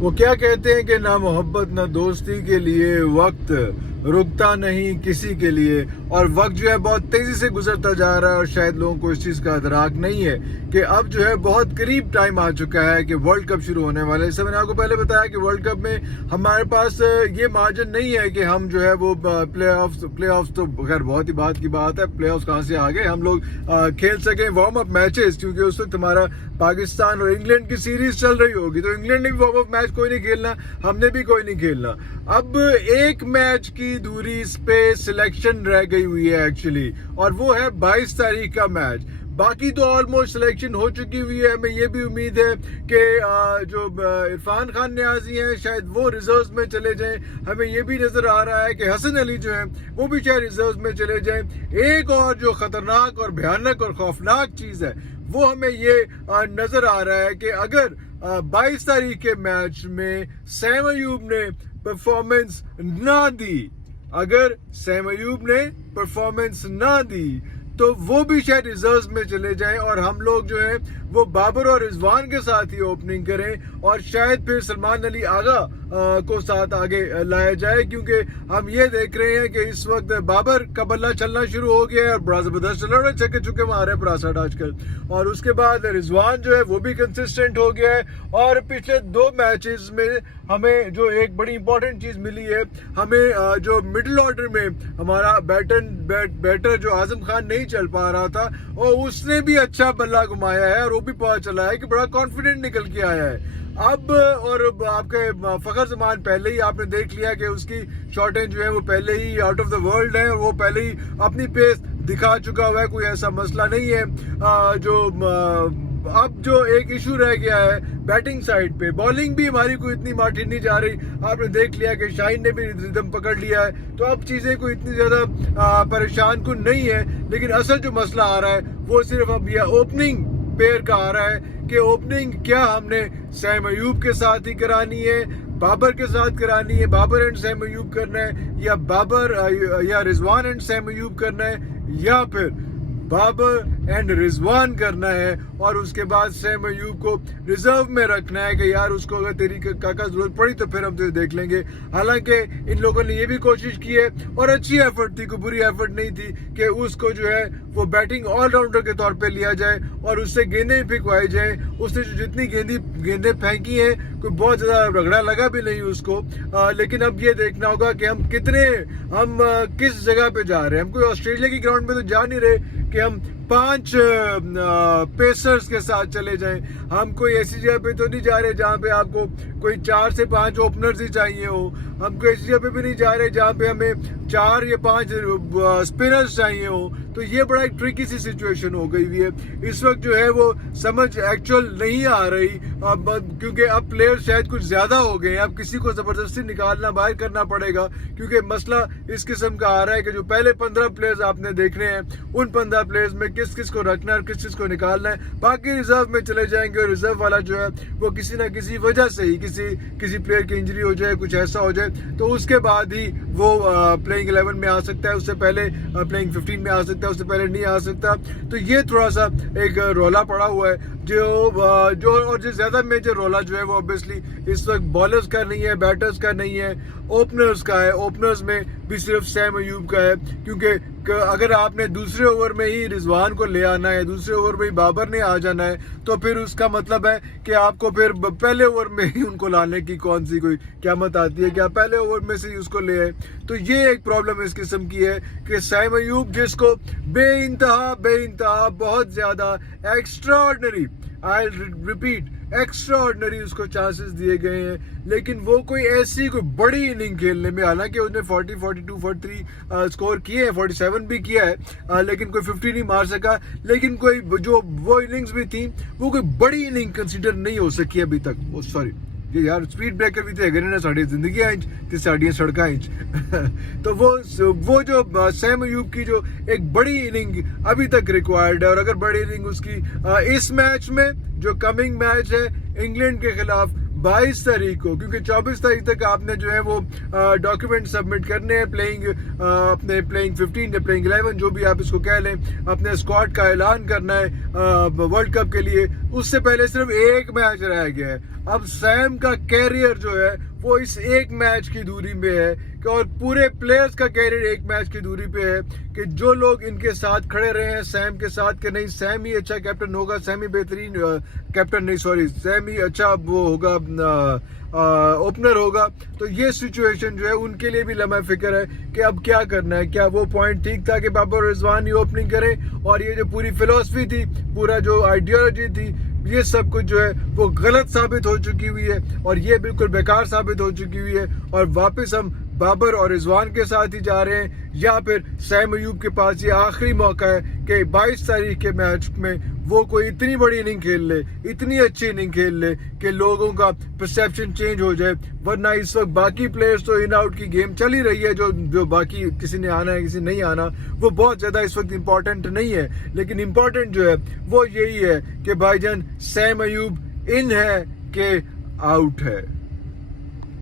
वो क्या कहते हैं कि ना मोहब्बत ना दोस्ती के लिए वक्त रुकता नहीं किसी के लिए। और वक्त जो है बहुत तेजी से गुजरता जा रहा है और शायद लोगों को इस चीज का इदराक नहीं है कि अब जो है बहुत करीब टाइम आ चुका है कि वर्ल्ड कप शुरू होने वाला है। जैसे मैंने आपको पहले बताया कि वर्ल्ड कप में हमारे पास ये मार्जिन नहीं है कि हम जो है वो प्ले ऑफ तो खैर बहुत ही बात की बात है, प्ले ऑफ कहाँ से आ गए, हम लोग खेल सके वार्म अप मैचेस, क्योंकि उस वक्त हमारा पाकिस्तान और इंग्लैंड की सीरीज चल रही होगी तो इंग्लैंड ने भी वार्म अप मैच कोई नहीं खेलना, हमने भी कोई नहीं खेलना। अब एक मैच की दूरी पे सिलेक्शन रह गई हुई है एक्चुअली, और वो है 22 तारीख का मैच। बाकी तो ऑलमोस्ट सिलेक्शन हो चुकी हुई है। हमें ये भी उम्मीद है कि जो इरफान खान न्याजी हैं शायद वो रिजर्व में चले जाएं। हमें ये भी नजर आ रहा है कि हसन अली जो है वो भी शायद रिजर्व में चले जाएं। एक और जो खतरनाक और भयानक और खौफनाक चीज है वो हमें ये नजर आ रहा है कि अगर 22 तारीख के मैच में सैम अयूब ने परफॉर्मेंस ना दी, अगर सैम अयूब ने परफॉर्मेंस ना दी तो वो भी शायद रिजर्व में चले जाएं और हम लोग जो है वो बाबर और रिजवान के साथ ही ओपनिंग करें और शायद फिर सलमान अली आगा को साथ आगे लाया जाए, क्योंकि हम ये देख रहे हैं कि इस वक्त बाबर का बल्ला चलना शुरू हो गया है और बड़ा जबरदस्त चल रहा है, छक्के चुके मार रहे हैं परासठ आजकल। और उसके बाद रिजवान जो है वो भी कंसिस्टेंट हो गया है। और पिछले 2 मैचेस में हमें जो एक बड़ी इंपॉर्टेंट चीज मिली है, हमें जो मिडिल ऑर्डर में हमारा बैटर जो आजम खान नहीं चल पा रहा था और उसने भी अच्छा बल्ला घुमाया है और वो भी पता चला है कि बड़ा कॉन्फिडेंट निकल के आया है अब। और आपके फखर जमान पहले ही आपने देख लिया कि उसकी शॉटें जो है वो पहले ही आउट ऑफ द वर्ल्ड है और वो पहले ही अपनी पेस दिखा चुका हुआ है, कोई ऐसा मसला नहीं है। अब जो एक इशू रह गया है बैटिंग साइड पे, बॉलिंग भी हमारी कोई इतनी माठी नहीं जा रही। आपने देख लिया कि शाहीन ने भी रिदम पकड़ लिया है, तो अब चीजें कोई इतनी ज्यादा परेशान कुन नहीं है। लेकिन असल जो मसला आ रहा है वो सिर्फ अब यह ओपनिंग पेयर का आ रहा है कि ओपनिंग क्या हमने सैम अयूब के साथ ही करानी है, बाबर के साथ करानी है, बाबर एंड सैम अयूब करना है, या बाबर या रिजवान एंड सैम अयूब करना है, या फिर बाबर एंड रिजवान करना है और उसके बाद सैम अयूब को रिजर्व में रखना है कि यार उसको अगर तेरी काका जरूरत पड़ी तो फिर हम तुझे देख लेंगे। हालांकि इन लोगों ने ये भी कोशिश की है और अच्छी एफर्ट थी, कोई बुरी एफर्ट नहीं थी कि उसको जो है वो बैटिंग ऑलराउंडर के तौर पे लिया जाए और उससे गेंदें फिकवाई जाए। उसने जो जितनी गेंदें फेंकी हैं कोई बहुत ज्यादा रगड़ा लगा भी नहीं उसको। लेकिन अब ये देखना होगा कि हम किस जगह पे जा रहे हैं। हम कोई ऑस्ट्रेलिया की ग्राउंड में तो जा नहीं रहे कि हम 5 पेसर्स के साथ चले जाएं। हम कोई ऐसी जगह पे तो नहीं जा रहे जहां पे आपको कोई 4 से 5 ओपनर्स ही चाहिए हो। हम कोई ऐसी जगह पे भी नहीं जा रहे जहां पे हमें 4 या 5 स्पिनर्स चाहिए हो। तो ये बड़ा एक ट्रिकी सी सिचुएशन हो गई हुई है इस वक्त, जो है वो समझ एक्चुअल नहीं आ रही क्योंकि अब प्लेयर शायद कुछ ज्यादा हो गए हैं। अब किसी को जबरदस्ती निकालना बाहर करना पड़ेगा, क्योंकि मसला इस किस्म का आ रहा है कि जो पहले 15 प्लेयर्स आपने देखने हैं उन 15 प्लेयर्स में किस किस को रखना है और किस किस को निकालना है। बाकी रिजर्व में चले जाएंगे और रिजर्व वाला जो है वो किसी ना किसी वजह से ही किसी प्लेयर की इंजरी हो जाए, कुछ ऐसा हो जाए, तो उसके बाद ही वो प्लेइंग 11 में आ सकता है। उससे पहले प्लेइंग 15 में आ सकता है, उससे पहले नहीं आ सकता। तो ये थोड़ा सा एक रौला पड़ा हुआ है जो और जो ज्यादा मेजर रौला जो है वो ऑब्वियसली इस वक्त बॉलर्स का नहीं है, बैटर्स का नहीं है, ओपनर्स का है। ओपनर्स में भी सिर्फ सैम अयूब का है, क्योंकि अगर आपने दूसरे ओवर में ही रिजवान को ले आना है, दूसरे ओवर में ही बाबर ने आ जाना है, तो फिर उसका मतलब है कि आपको फिर पहले ओवर में ही उनको लाने की कौन सी कोई क़यामत आती है कि आप पहले ओवर में से ही उसको ले आए। तो ये एक प्रॉब्लम इस किस्म की है कि सैम अयूब जिसको बेइंतहा बहुत ज्यादा एक्स्ट्राऑर्डिनरी, आई रिपीट एक्स्ट्राऑर्डिनरी उसको चांसेस दिए गए हैं, लेकिन वो कोई ऐसी कोई बड़ी इनिंग खेलने में, हालांकि उसने 40, 42, 43 स्कोर किए हैं, 47 भी किया है, लेकिन कोई 50 नहीं मार सका। लेकिन कोई जो वो इनिंग्स भी थी वो कोई बड़ी इनिंग कंसिडर नहीं हो सकी अभी तक। सॉरी ये यार स्पीड ब्रेकर भी थे ना, साड़ी जिंदगी इंच ते साड़ियाँ सड़का इंच तो वो जो सैम अयूब की जो एक बड़ी इनिंग अभी तक रिक्वायर्ड है। और अगर बड़ी इनिंग उसकी इस मैच में जो कमिंग मैच है इंग्लैंड के खिलाफ 22 तारीख को, क्योंकि 24 तारीख तक आपने जो है वो डॉक्यूमेंट सबमिट करने हैं, अपने प्लेइंग 15 या प्लेइंग 11 जो भी आप इसको कह लें, अपने स्क्वाड का ऐलान करना है वर्ल्ड कप के लिए। उससे पहले सिर्फ एक मैच रह गया है। अब सैम का कैरियर जो है वो इस एक मैच की दूरी में है और पूरे प्लेयर्स का कैरियर एक मैच की दूरी पे है कि जो लोग इनके साथ खड़े रहे हैं सैम के साथ कि नहीं सैम ही अच्छा कैप्टन होगा, सैम ही बेहतरीन कैप्टन नहीं सॉरी सैम ही अच्छा वो होगा ओपनर होगा। तो ये सिचुएशन जो है उनके लिए भी लम्हा फिक्र है कि अब क्या करना है। क्या वो पॉइंट ठीक था कि बाबर रिजवान ही ओपनिंग करें और ये जो पूरी फिलॉसफी थी, पूरा जो आइडियोलॉजी थी, ये सब कुछ जो है वो गलत साबित हो चुकी हुई है और ये बिल्कुल बेकार साबित हो चुकी हुई है और वापस हम बाबर और रिजवान के साथ ही जा रहे हैं या फिर सैम अयूब के पास ये आखिरी मौका है कि 22 तारीख के मैच में वो कोई इतनी बड़ी इनिंग खेल ले, इतनी अच्छी इनिंग खेल ले कि लोगों का परसेप्शन चेंज हो जाए। वरना इस वक्त बाकी प्लेयर्स तो इन आउट की गेम चल ही रही है, जो बाकी किसी ने आना है किसी नहीं आना वो बहुत ज्यादा इस वक्त इम्पोर्टेंट नहीं है। लेकिन इम्पोर्टेंट जो है वो यही है कि भाईजान सैम अयूब इन है कि आउट है।